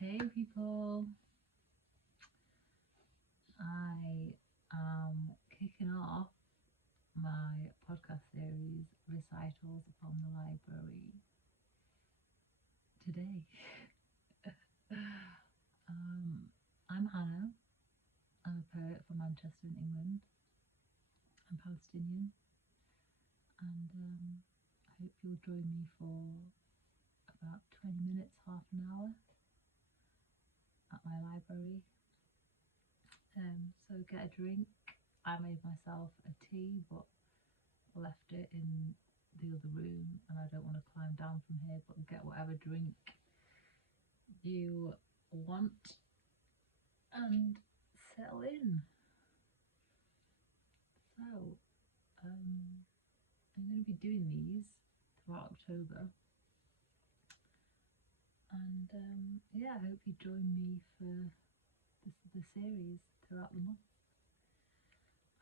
Hey people, I am kicking off my podcast series Recitals from the Library today. I'm Hannah, I'm a poet from Manchester in England. I'm Palestinian, and I hope you'll join me for about 20 minutes, half an hour at my library. So get a drink. I made myself a tea, but I left it in the other room and I don't want to climb down from here, but get whatever drink you want and settle in. So I'm going to be doing these throughout October, and yeah, I hope you join me for the series throughout the month.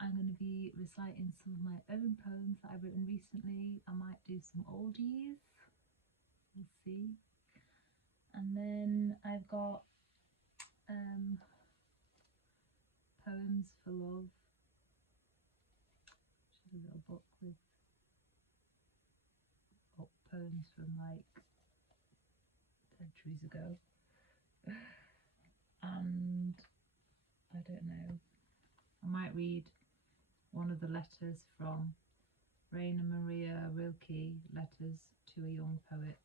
I'm going to be reciting some of my own poems that I've written recently. I might do some oldies, we'll see. And then I've got Poems for Love, which is a little book with poems from like centuries ago. And I don't know, I might read one of the letters from Rainer Maria Rilke, Letters to a Young Poet.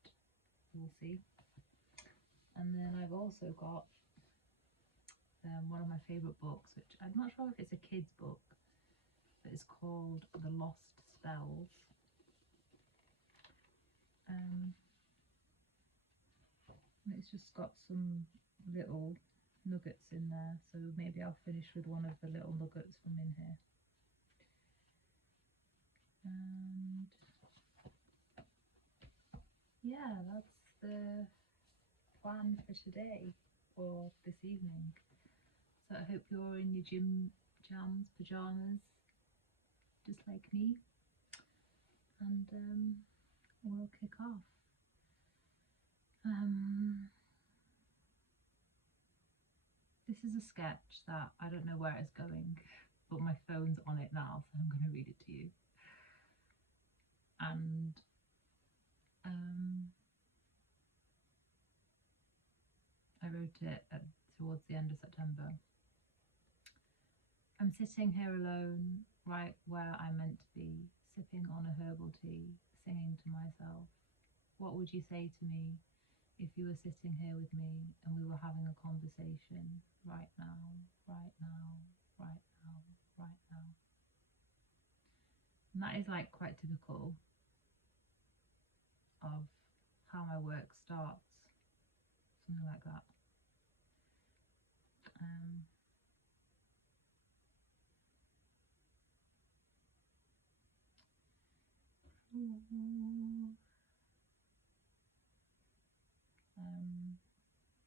We'll see. And then I've also got one of my favourite books, which I'm not sure if it's a kid's book, but it's called The Lost Spells. And it's just got some little nuggets in there, so maybe I'll finish with one of the little nuggets from in here. And yeah, that's the plan for today, or this evening. So I hope you're in your gym jams, pyjamas, just like me, and we'll kick off. This is a sketch that I don't know where it's going, but my phone's on it now, so I'm going to read it to you. And I wrote it towards the end of September. I'm sitting here alone, right where I'm meant to be, sipping on a herbal tea, singing to myself. What would you say to me if you were sitting here with me and we were having a conversation right now, right now, right now, right now? And that is like quite typical of how my work starts, something like that.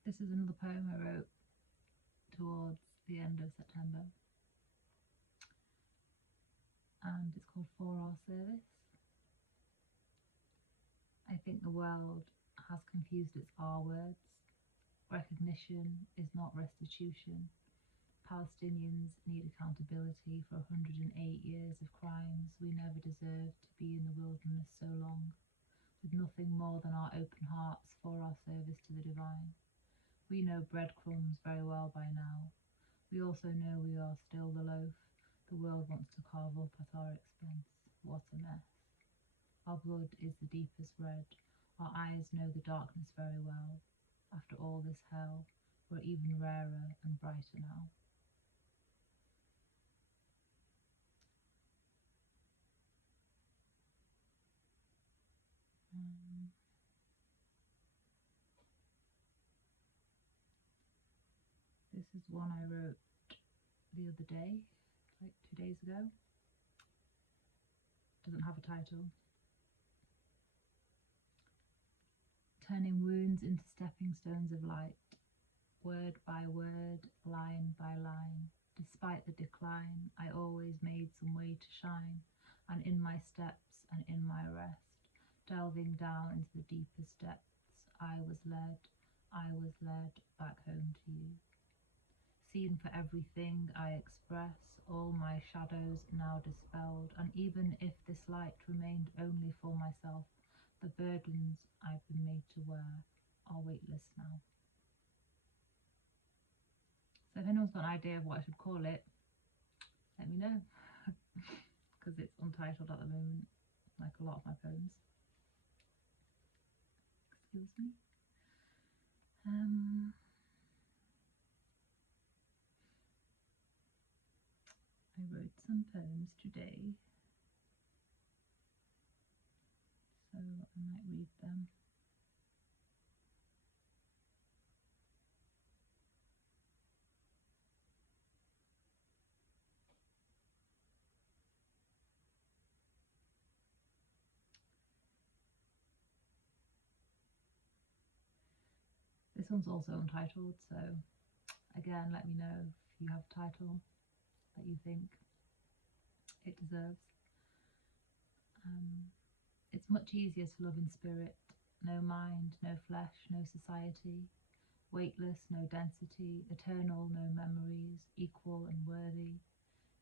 This is another poem I wrote towards the end of September, and it's called For Our Service. I think the world has confused its R words. Recognition is not restitution. Palestinians need accountability for 108 years of crimes we never deserved to be in the wilderness so long, with nothing more than our open hearts for our service to the divine. We know breadcrumbs very well by now. We also know we are still the loaf the world wants to carve up at our expense. What a mess. Our blood is the deepest red. Our eyes know the darkness very well. After all this hell, we're even rarer and brighter now. This is one I wrote the other day, like 2 days ago. Doesn't have a title. Turning wounds into stepping stones of light, word by word, line by line. Despite the decline, I always made some way to shine, and in my steps and in my rest, delving down into the deepest depths, I was led, I was led back home to you. Seen for everything I express, all my shadows now dispelled, and even if this light remained only for myself, the burdens I've been made to wear are weightless now. So if anyone's got an idea of what I should call it, let me know, because it's untitled at the moment, like a lot of my poems. Excuse me. I wrote some poems today, so I might read them. This one's also untitled, so again, let me know if you have a title that you think it deserves. It's much easier to love in spirit, no mind, no flesh, no society, weightless, no density, eternal, no memories, equal and worthy.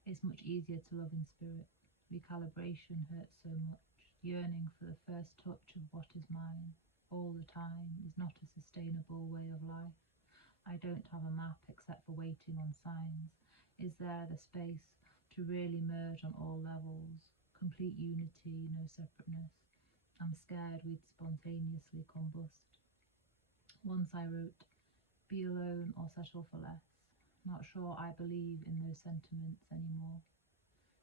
It's much easier to love in spirit. Recalibration hurts so much. Yearning for the first touch of what is mine all the time is not a sustainable way of life. I don't have a map except for waiting on signs. Is there the space to really merge on all levels? Complete unity, no separateness. I'm scared we'd spontaneously combust. Once I wrote, be alone or settle for less. Not sure I believe in those sentiments anymore.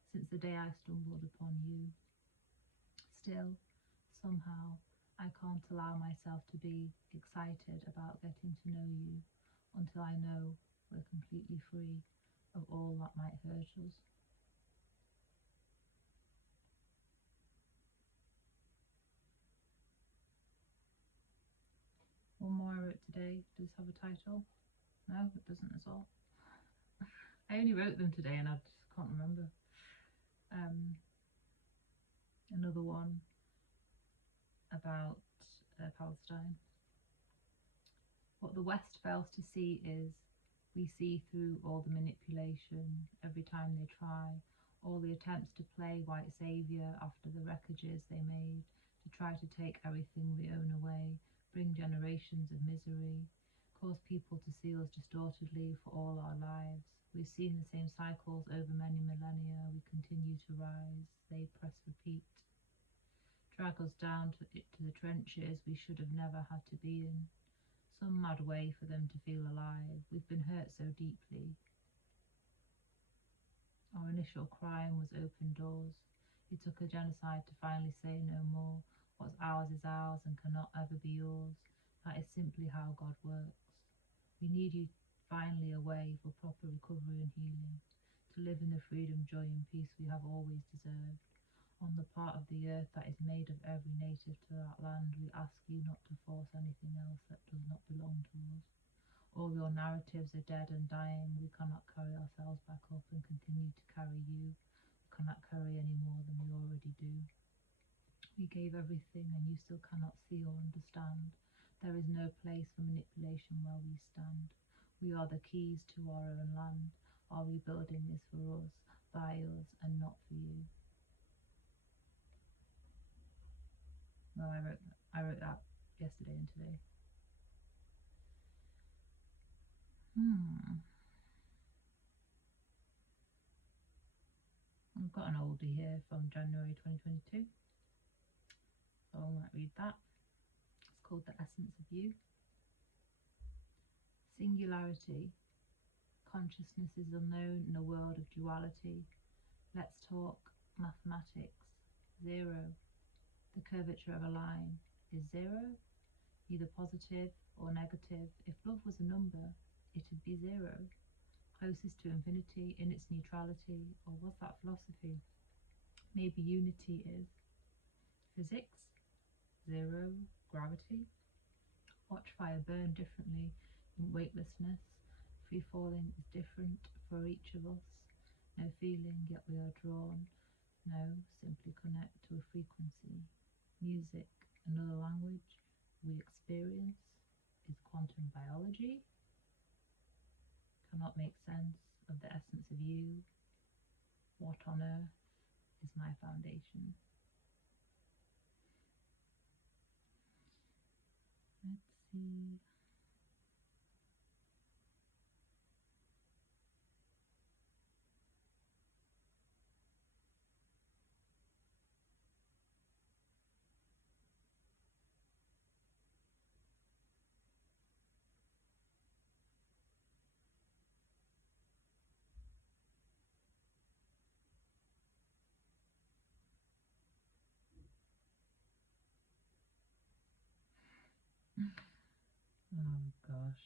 Since the day I stumbled upon you. Still, somehow, I can't allow myself to be excited about getting to know you until I know we're completely free of all that might hurt us. One more I wrote today. Does this have a title? No, it doesn't at all. I only wrote them today and I just can't remember. Another one about Palestine. What the West fails to see is we see through all the manipulation every time they try, all the attempts to play white saviour after the wreckages they made, to try to take everything we own away, bring generations of misery, cause people to see us distortedly for all our lives. We've seen the same cycles over many millennia. We continue to rise. They press repeat. Drag us down to the trenches we should have never had to be in. Some mad way for them to feel alive. We've been hurt so deeply. Our initial crime was open doors. It took a genocide to finally say no more. What's ours is ours and cannot ever be yours. That is simply how God works. We need you finally away for proper recovery and healing, to live in the freedom, joy and peace we have always deserved. On the part of the earth that is made of every native to that land, we ask you not to force anything else that does not belong to us. All your narratives are dead and dying. We cannot carry ourselves back up and continue to carry you. We cannot carry any more than we already do. We gave everything and you still cannot see or understand. There is no place for manipulation where we stand. We are the keys to our own land. Are we building this for us, by us, and not for you? Well, I wrote that yesterday and today. I've got an oldie here from January 2022. So I might read that. It's called The Essence of You. Singularity. Consciousness is unknown in a world of duality. Let's talk mathematics. Zero. The curvature of a line is zero, either positive or negative. If love was a number, it'd be zero. Closest to infinity in its neutrality, or was that philosophy? Maybe unity is. Physics? Zero. Gravity? Watch fire burn differently in weightlessness. Free falling is different for each of us. No feeling, yet we are drawn. No, simply connect to a frequency. Music, another language we experience. is quantum biology. Cannot make sense of the essence of you. What on earth is my foundation? Let's see. Oh gosh.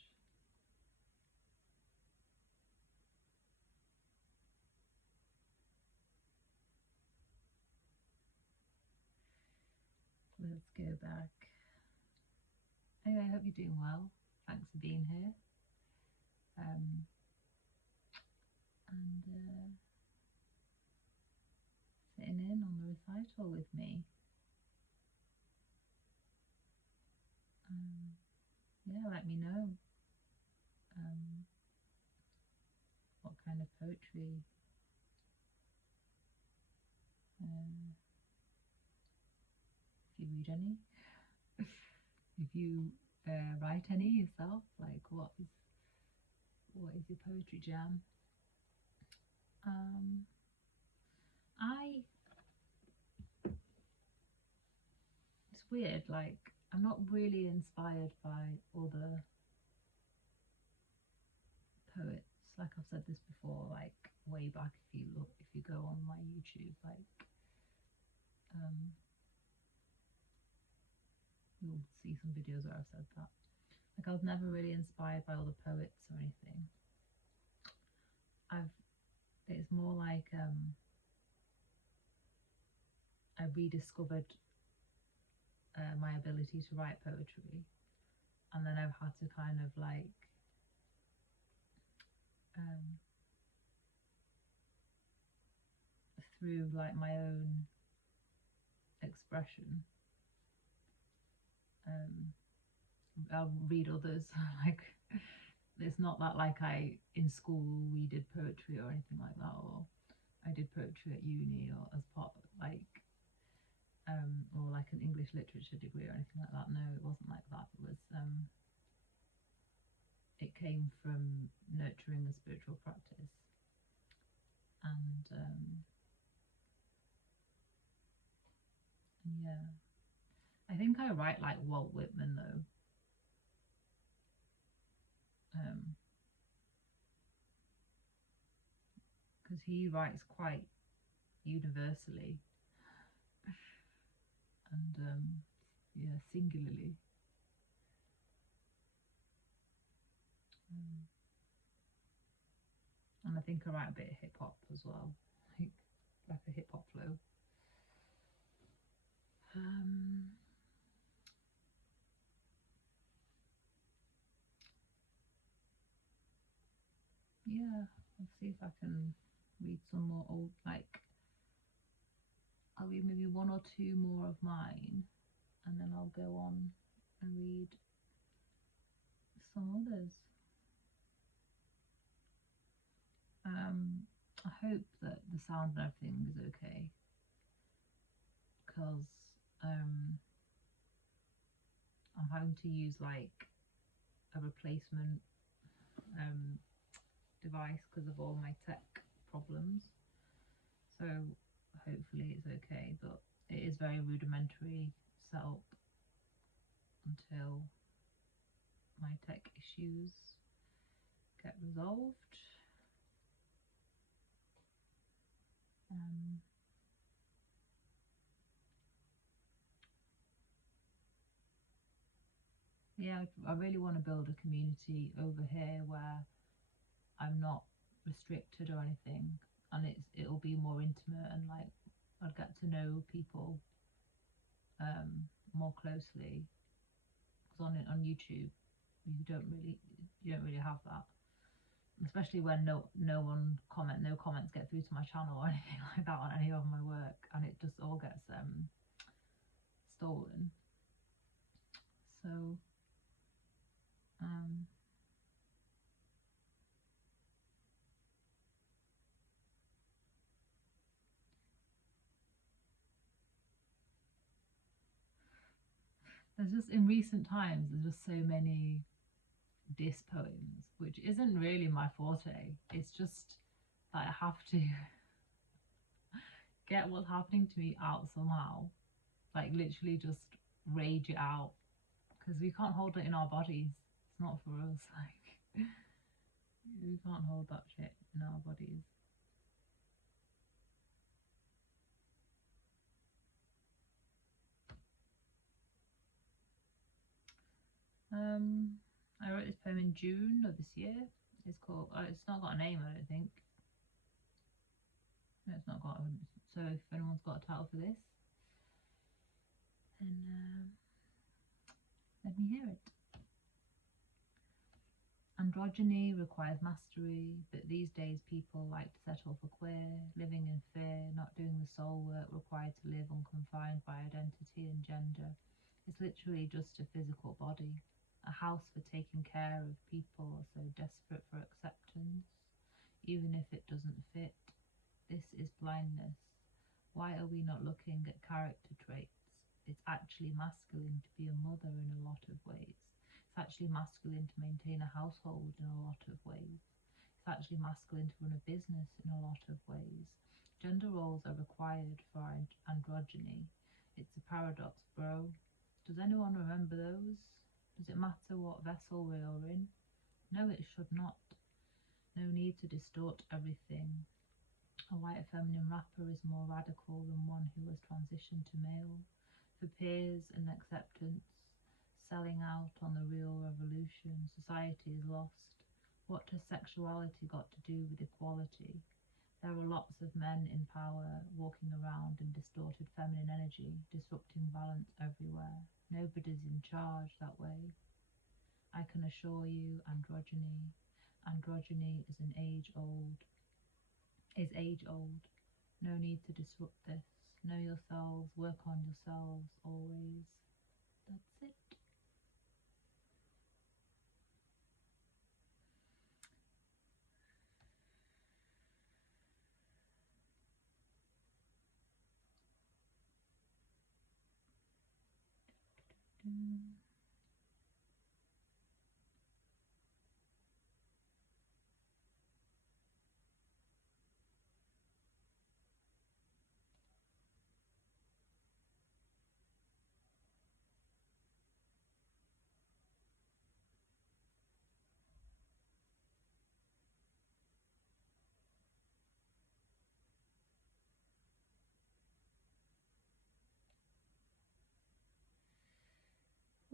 Let's go back. Anyway, I hope you're doing well. Thanks for being here. And sitting in on the recital with me. Yeah, let me know what kind of poetry if you read any, if you write any yourself, like what is your poetry jam? It's weird, like I'm not really inspired by other poets. Like I've said this before, like way back, if you go on my YouTube, like you'll see some videos where I've said that. Like I was never really inspired by other poets or anything. It's more like I rediscovered my ability to write poetry, and then I've had to kind of like through like my own expression, I'll read others. Like it's not that like in school we did poetry or anything like that, or I did poetry at uni or as part like or like an English literature degree or anything like that. No, it wasn't like that. It came from nurturing a spiritual practice, and yeah, I think I write like Walt Whitman though, because he writes quite universally and yeah, singularly. And I think I write a bit of hip hop as well, like a hip hop flow. Yeah, I'll see if I can read some more old, like I'll read maybe one or two more of mine, and then I'll go on and read some others. I hope that the sound and everything is okay, because I'm having to use like a replacement device because of all my tech problems, so hopefully it's okay, but it is very rudimentary setup until my tech issues get resolved. Yeah, I really want to build a community over here where I'm not restricted or anything, and it'll be more intimate, and like I'd get to know people more closely, because on YouTube you don't really have that, especially when no comments get through to my channel or anything like that on any of my work, and it just all gets stolen. So There's just, in recent times, there's just so many diss poems, which isn't really my forte. It's just that I have to get what's happening to me out somehow. Like, literally just rage it out. Because we can't hold it in our bodies. It's not for us. Like, we can't hold that shit in our bodies. I wrote this poem in June of this year. It's called, it's not got a name, I don't think. No, it's not got one. So if anyone's got a title for this, then let me hear it. Androgyny requires mastery, but these days people like to settle for queer, living in fear, not doing the soul work required to live unconfined by identity and gender. It's literally just a physical body, a house for taking care of people so desperate for acceptance, even if it doesn't fit. This is blindness. Why are we not looking at character traits? It's actually masculine to be a mother in a lot of ways. It's actually masculine to maintain a household in a lot of ways. It's actually masculine to run a business in a lot of ways. Gender roles are required for androgyny. It's a paradox, bro. Does anyone remember those? Does it matter what vessel we are in? No, it should not. No need to distort everything. A white feminine rapper is more radical than one who has transitioned to male. For peers and acceptance, selling out on the real revolution, society is lost. What has sexuality got to do with equality? There are lots of men in power walking around in distorted feminine energy, disrupting balance everywhere. Nobody's in charge that way. I can assure you, androgyny is age old. No need to disrupt this. Know yourselves, work on yourselves always. That's it.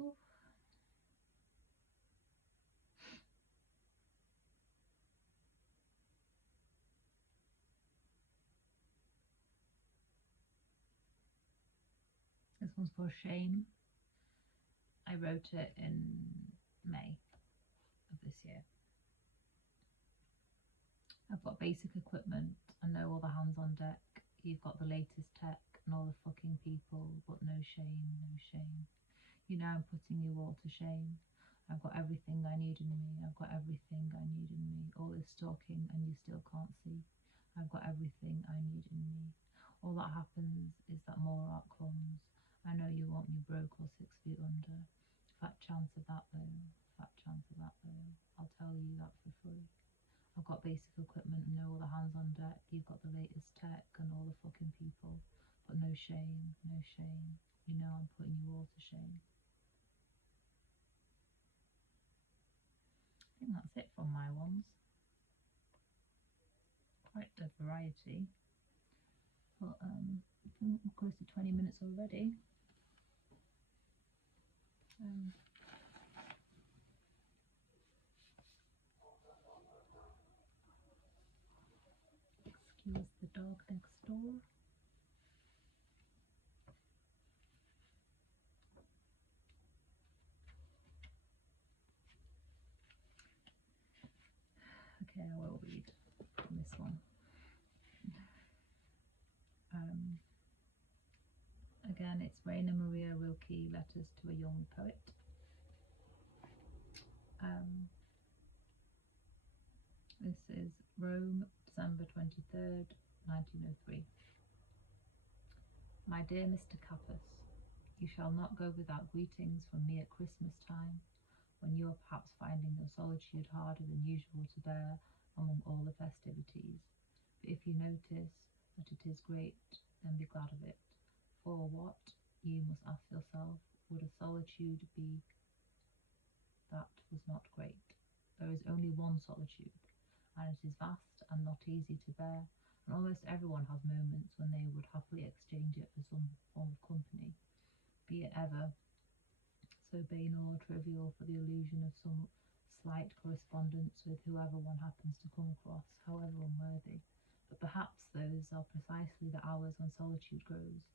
Oof. This one's for shame. I wrote it in May of this year. I've got basic equipment. I know all the hands on deck. You've got the latest tech and all the fucking people, but no shame, no shame. You know I'm putting you all to shame. I've got everything I need in me. I've got everything I need in me. All this stalking and you still can't see. I've got everything I need in me. All that happens is that more art comes. I know you want me broke or 6 feet under. Fat chance of that though. Fat chance of that though. I'll tell you that for free. I've got basic equipment and know all the hands on deck. You've got the latest tech and all the fucking people. But no shame, no shame. You know I'm putting you all to shame. I think that's it from my ones. Quite a variety. But we're close to 20 minutes already. Excuse the dog next door. Okay, I will read from this one. Again, it's Rainer Maria Rilke, Letters to a Young Poet. This is Rome, December 23rd, 1903. My dear Mr. Capus, You shall not go without greetings from me at Christmas time, when you are perhaps finding your solitude harder than usual to bear among all the festivities. But if you notice that it is great, then be glad of it. For what, you must ask yourself, would a solitude be that was not great? There is only one solitude, and it is vast and not easy to bear, and almost everyone has moments when they would happily exchange it for some form of company, be it ever so banal or trivial, for the illusion of some slight correspondence with whoever one happens to come across, however unworthy. But perhaps those are precisely the hours when solitude grows,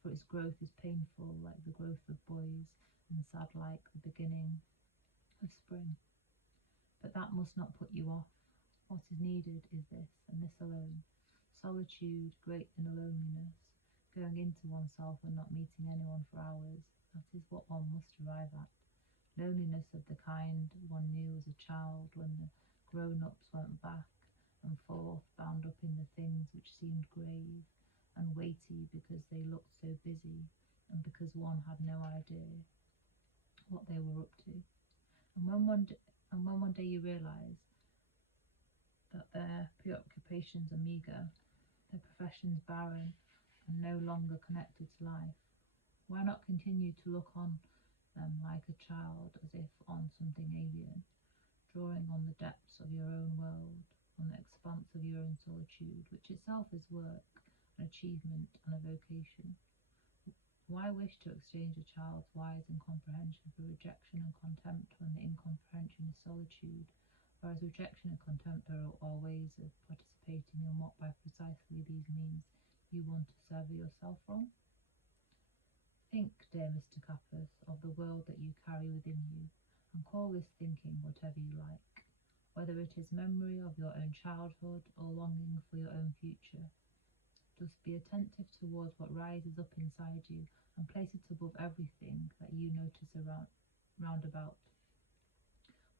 for its growth is painful, like the growth of boys, and sad like the beginning of spring. But that must not put you off. What is needed is this, and this alone: solitude, great in a loneliness, going into oneself and not meeting anyone for hours. That is what one must arrive at. Loneliness of the kind one knew as a child, when the grown-ups went back and forth, bound up in the things which seemed grave and weighty because they looked so busy, and because one had no idea what they were up to. And when one day you realise that their preoccupations are meagre, their professions barren, and no longer connected to life, why not continue to look on them like a child, as if on something alien, drawing on the depths of your own world, on the expanse of your own solitude, which itself is work, an achievement, and a vocation? Why wish to exchange a child's wise incomprehension for rejection and contempt, when the incomprehension is solitude, whereas rejection and contempt are ways of participating in what by precisely these means you want to sever yourself from? Think, dear Mr. Capus, of the world that you carry within you, and call this thinking whatever you like, whether it is memory of your own childhood or longing for your own future. Just be attentive towards what rises up inside you, and place it above everything that you notice round about.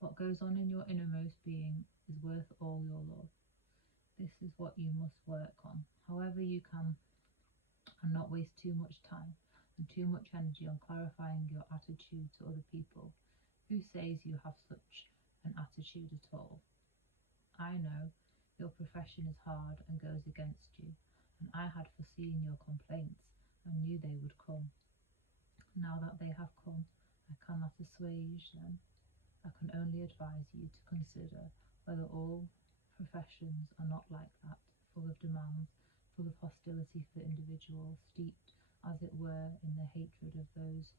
What goes on in your innermost being is worth all your love. This is what you must work on, however you can, and not waste too much time and too much energy on clarifying your attitude to other people. Who says you have such an attitude at all? I know your profession is hard and goes against you, and I had foreseen your complaints and knew they would come. Now that they have come, I cannot assuage them. I can only advise you to consider whether all professions are not like that, full of demands, full of hostility for the individual, steeped, as it were, in the hatred of those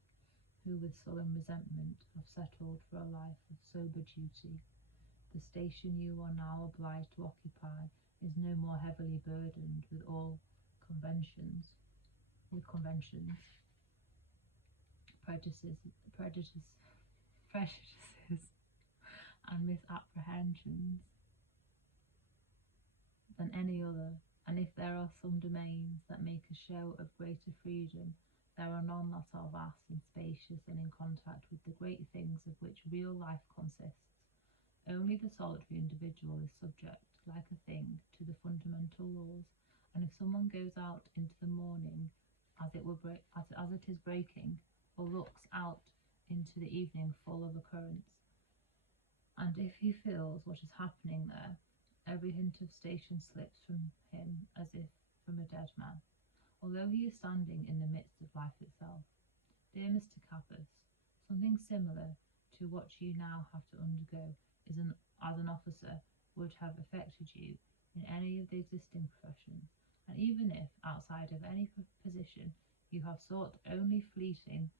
who with sullen resentment have settled for a life of sober duty. The station you are now obliged to occupy is no more heavily burdened with all conventions, prejudices, and misapprehensions than any other, and if there are some domains that make a show of greater freedom, there are none that are vast and spacious and in contact with the great things of which real life consists. Only the solitary individual is subject, like a thing, to the fundamental laws, and if someone goes out into the morning as it is breaking, or looks out into the evening full of occurrence, and if he feels what is happening there, every hint of station slips from him as if from a dead man, although he is standing in the midst of life itself. Dear Mr. Capus, something similar to what you now have to undergo as an officer would have affected you in any of the existing professions, and even if, outside of any position, you have sought only fleeting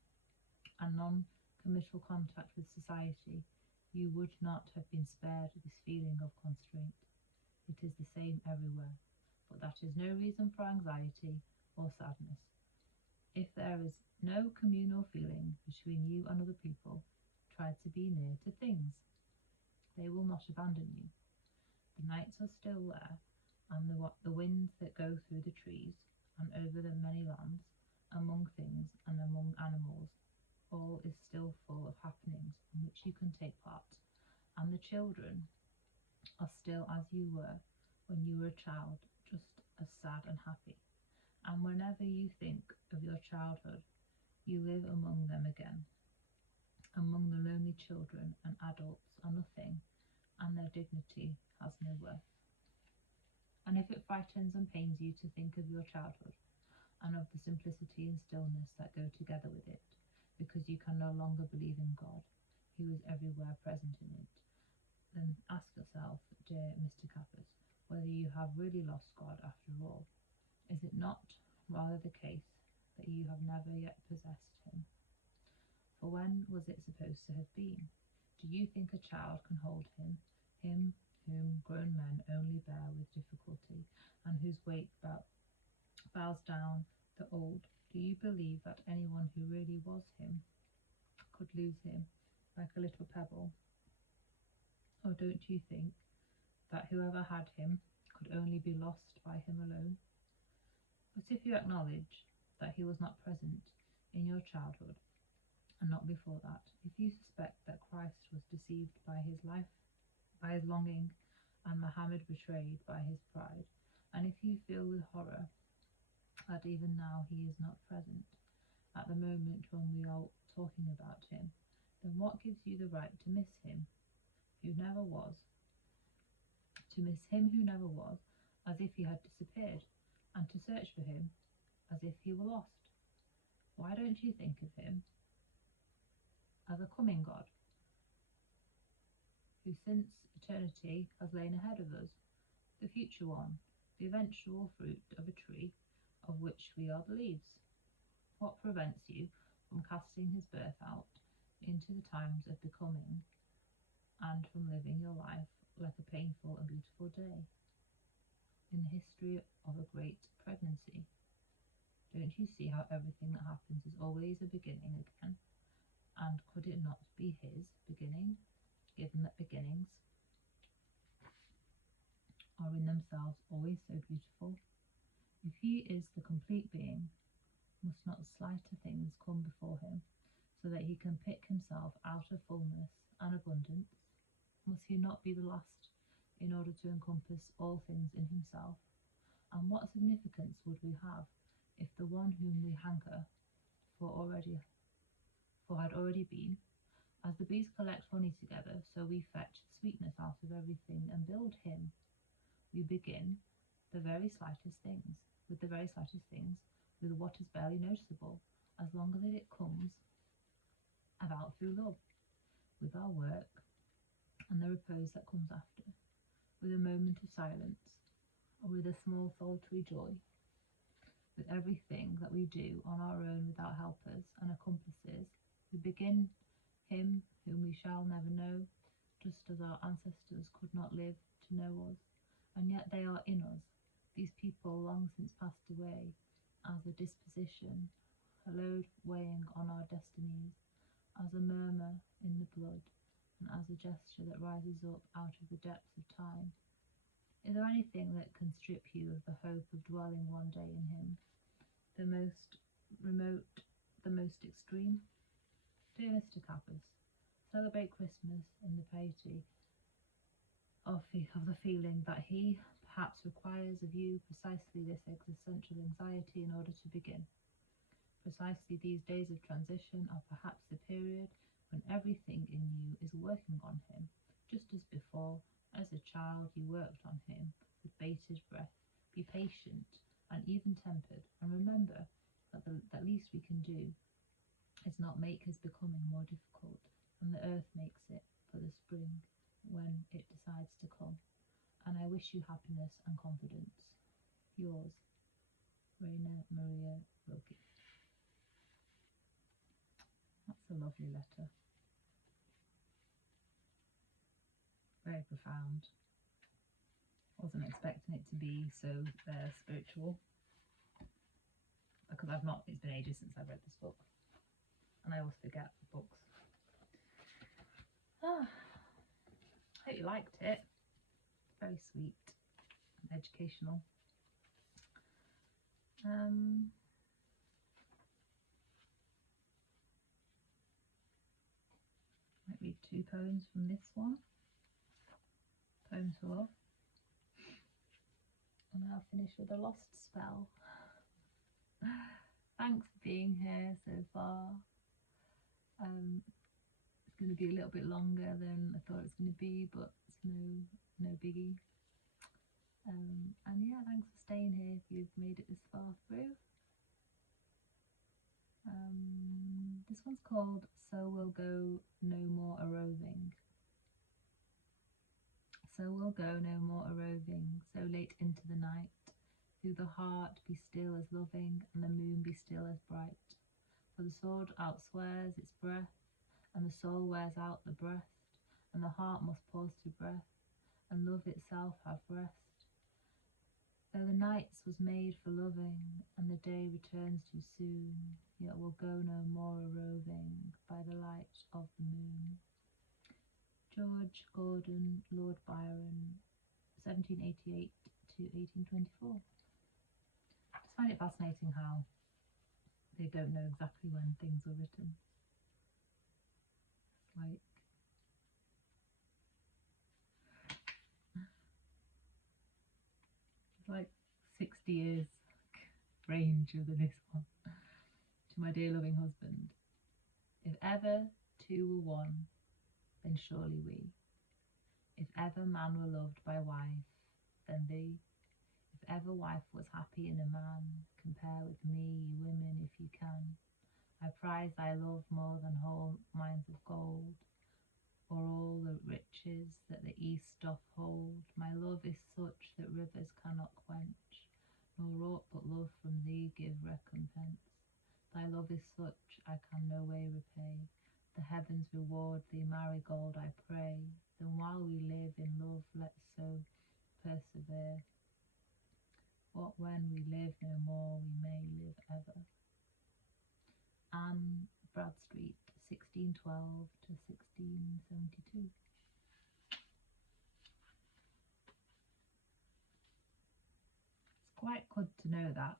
and non-committal contact with society, you would not have been spared this feeling of constraint. It is the same everywhere, but that is no reason for anxiety or sadness. If there is no communal feeling between you and other people, try to be near to things. They will not abandon you. The nights are still there, and the winds that go through the trees and over the many lands, among things and among animals, all is still full of happenings in which you can take part, and the children are still as you were when you were a child, just as sad and happy. And whenever you think of your childhood, You live among them again, among the lonely children, and adults are nothing, and their dignity has no worth. And if it frightens and pains you to think of your childhood, and of the simplicity and stillness that go together with it, because you can no longer believe in God, who is everywhere present in it, then ask yourself, dear Mr. Kappas, whether you have really lost God after all. Is it not rather the case that you have never yet possessed him? For when was it supposed to have been? Do you think a child can hold him whom grown men only bear with difficulty, and whose weight bows down the old? Do you believe that anyone who really was him could lose him like a little pebble? Or don't you think that whoever had him could only be lost by him alone? But if you acknowledge that he was not present in your childhood, and not before that, if you suspect that Christ was deceived by his life, by his longing, and Muhammad betrayed by his pride, and if you feel with horror that even now he is not present at the moment when we are talking about him, then what gives you the right to miss him who never was, as if he had disappeared, and to search for him as if he were lost? Why don't you think of him as a coming God, who since eternity has lain ahead of us, the future one, the eventual fruit of a tree of which we are the leaves? What prevents you from casting his birth out into the times of becoming, and from living your life like a painful and beautiful day in the history of a great pregnancy? Don't you see how everything that happens is always a beginning again? And could it not be his beginning, given that beginnings are in themselves always so beautiful? If he is the complete being, must not slighter things come before him, so that he can pick himself out of fullness and abundance? Must he not be the last in order to encompass all things in himself? And what significance would we have if the one whom we hanker for had already been? As the bees collect honey together, so we fetch sweetness out of everything and build him. We begin with the very slightest things, with what is barely noticeable, as long as it comes about through love, with our work and the repose that comes after, with a moment of silence, or with a small solitary joy, with everything that we do on our own without helpers and accomplices. We begin him whom we shall never know, just as our ancestors could not live to know us, and yet they are in us, these people long since passed away, as a disposition, a load weighing on our destinies, as a murmur in the blood, and as a gesture that rises up out of the depths of time. Is there anything that can strip you of the hope of dwelling one day in him, the most remote, the most extreme? Dear Mr. Kappas, celebrate Christmas in the piety of the feeling that he perhaps requires of you precisely this existential anxiety in order to begin. Precisely these days of transition are perhaps the period when everything in you is working on him, just as before, as a child, you worked on him with bated breath. Be patient and even-tempered, and remember that the least we can do is not make his becoming more difficult than the earth makes it for the spring when it decides to come. And I wish you happiness and confidence. Yours, Raina Maria Wilkie. That's a lovely letter. Very profound. Wasn't expecting it to be so spiritual, because it's been ages since I've read this book, and I always forget the books. I hope you liked it. Very sweet and educational. Might read 2 poems from this one. Poems for Love. And I'll finish with a lost spell. Thanks for being here so far. It's going to be a little bit longer than I thought it was going to be, but it's no biggie. And yeah, thanks for staying here if you've made it this far through. This one's called So We'll Go No More A Roving. So we'll go no more a roving, so late into the night. Through the heart be still as loving, and the moon be still as bright. For the sword outswears its breath, and the soul wears out the breast, and the heart must pause to breath, and love itself have rest. Though the night's was made for loving, and the day returns too soon, yet we'll go no more a roving by the light of the moon. George Gordon, Lord Byron, 1788 to 1824. I just find it fascinating how they don't know exactly when things were written. It's like 60 years range within this one. To my dear loving husband, if ever two were one, then surely we. If ever man were loved by wife, then thee. If ever wife was happy in a man, compare with me, ye women, if you can. I prize thy love more than whole mines of gold, or all the riches that the east doth hold. My love is such that rivers cannot quench, nor aught but love from thee give recompense. Thy love is such I can no way repay. The heavens reward thee, marigold, I pray. Then while we live in love, let's so persevere. What when we live no more, we may live ever. Anne Bradstreet, 1612 to 1672. It's quite good to know that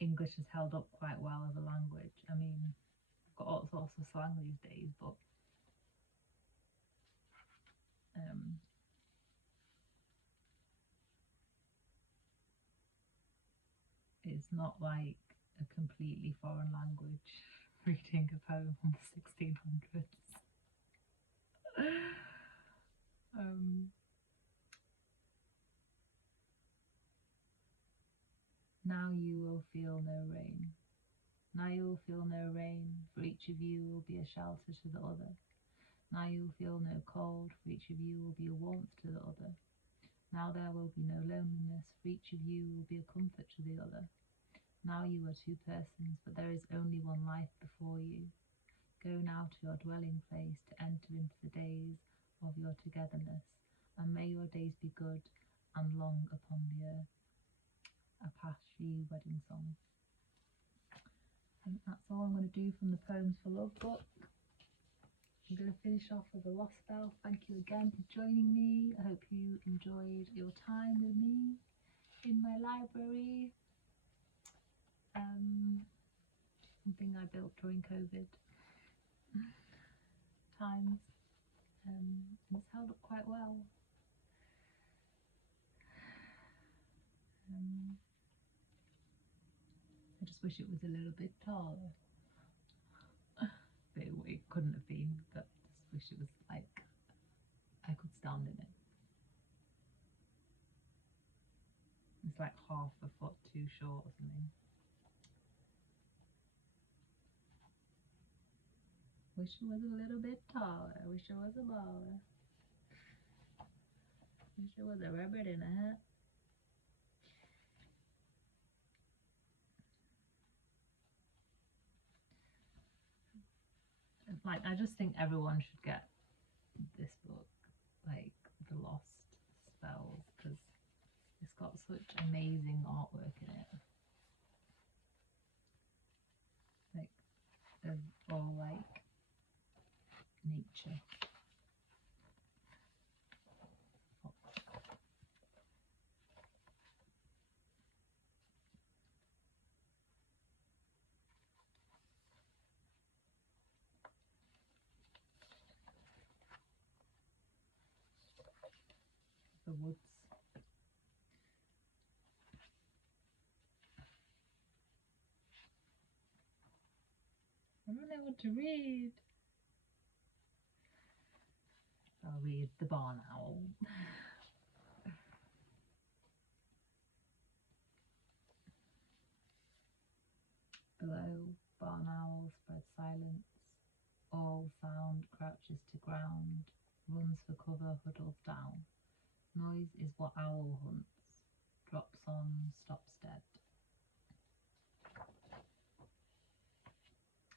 English has held up quite well as a language. I mean, I've got all sorts of slang these days, but it's not like a completely foreign language reading a poem from the 1600s. Now you will feel no rain. Now you will feel no rain, for each of you will be a shelter to the other. Now you will feel no cold, for each of you will be a warmth to the other. Now there will be no loneliness, for each of you will be a comfort to the other. Now you are two persons, but there is only one life before you. Go now to your dwelling place to enter into the days of your togetherness, and may your days be good and long upon the earth. Apache wedding song. I think that's all I'm going to do from the Poems for Love book. I'm going to finish off with a lost spell. Thank you again for joining me. I hope you enjoyed your time with me in my library. Something I built during COVID times. It's held up quite well. I just wish it was a little bit taller. But it couldn't have been, but I just wish it was like I could stand in it. It's like half a foot too short or something. Wish it was a little bit taller. Wish it was a baller. Wish it was a rabbit in a hat. Like, I just think everyone should get this book, like The Lost Spells, because it's got such amazing artwork in it. Like, of all like nature. The woods. don't want to read. I'll read The Barn Owl. Below, barn owl spread silence. All sound crouches to ground, runs for cover, huddles down. Noise is what owl hunts, drops on, stops dead.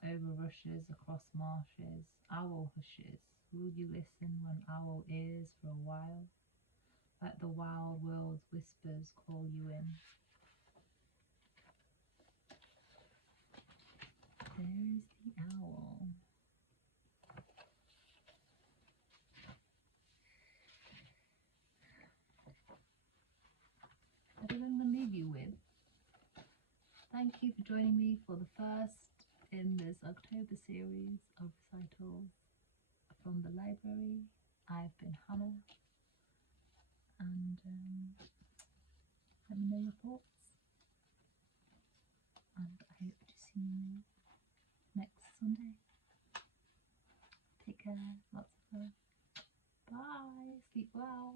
Over rushes, across marshes, owl hushes. Will you listen when owl ears for a while? Let the wild world's whispers call you in. There's the owl. I don't know what I'm going to leave you with. Thank you for joining me for the first in this October series of recitals from the library. I've been Hannah, and let me know your thoughts, and I hope to see you next Sunday. Take care, lots of love. Bye, sleep well.